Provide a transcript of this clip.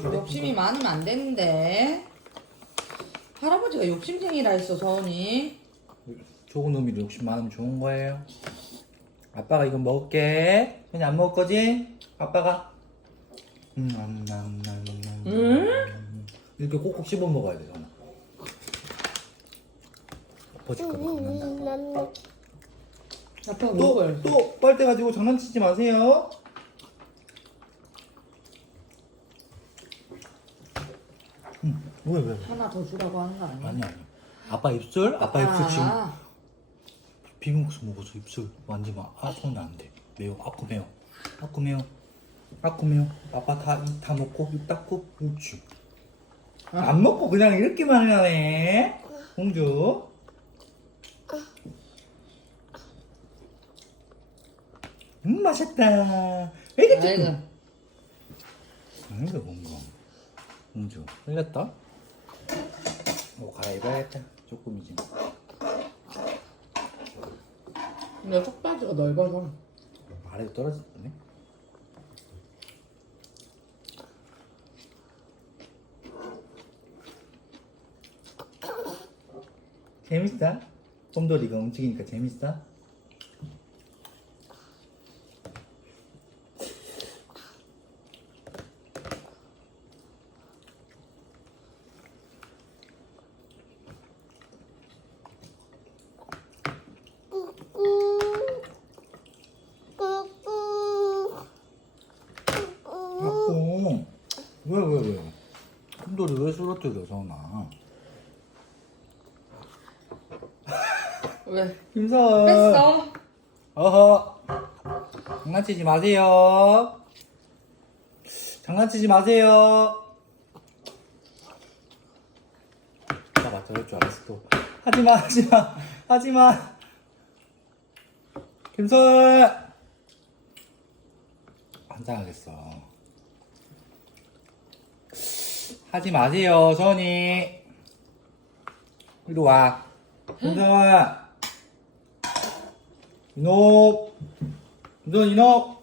욕심이 많으면 안 되는데. 할아버지가 욕심쟁이라 했어, 서원이. 좋은 의미로 욕심 많으면 좋은 거예요. 아빠가 이거 먹을게. 그냥 안 먹을 거지? 아빠가. 음, 음, 음, 음, 음, 음. 이렇게 꼭꼭 씹어 먹어야 되잖아. 엎어질까 봐 겁난다. 아빠가 또, 먹을. 또 빨대 가지고 장난치지 마세요. 음, 왜, 왜, 왜? 하나 더 주라고 하는 거 아니야? 아니, 아니. 아빠 입술? 아빠 입술 지금 아, 비빔국수 먹어서 입술 만지면 아 손이 안 돼. 매워. 아쿠 매워. 아쿠 매워. 아쿠 매워. 아빠 다, 입 다 먹고 입 닦고 그렇지. 안 먹고 그냥 이렇게만 하네. 공주. 음 맛있다. 이게 아이고. 아이고 뭔가. 공주. 흘렸다. 뭐 갈아입어야겠다. 조금이지. 근데 속바지가 넓어서. 아래로 떨어졌네. 재밌어? 곰돌이가 움직이니까 재밌어? 아고 왜 왜 왜? 곰돌이 왜 쓰러뜨려 서나? 왜? 김선 뺐어? 어허 장난치지 마세요 장난치지 마세요 아빠 저럴 줄 알았어 또 하지마 하지마 하지마 김선 환장하겠어 하지 마세요 선이. 이리 와. 김선 이놈. 이놈 이놈